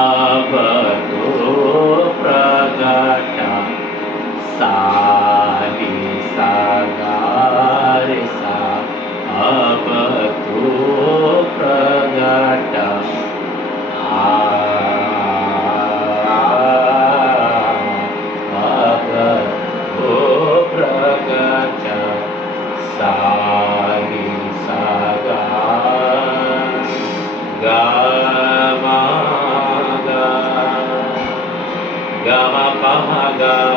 अवतु प्रगट सारी सागारे सा अवतु प्रगट अवतु प्रगट सारी सागा गा मा गा गा मा पा मा गा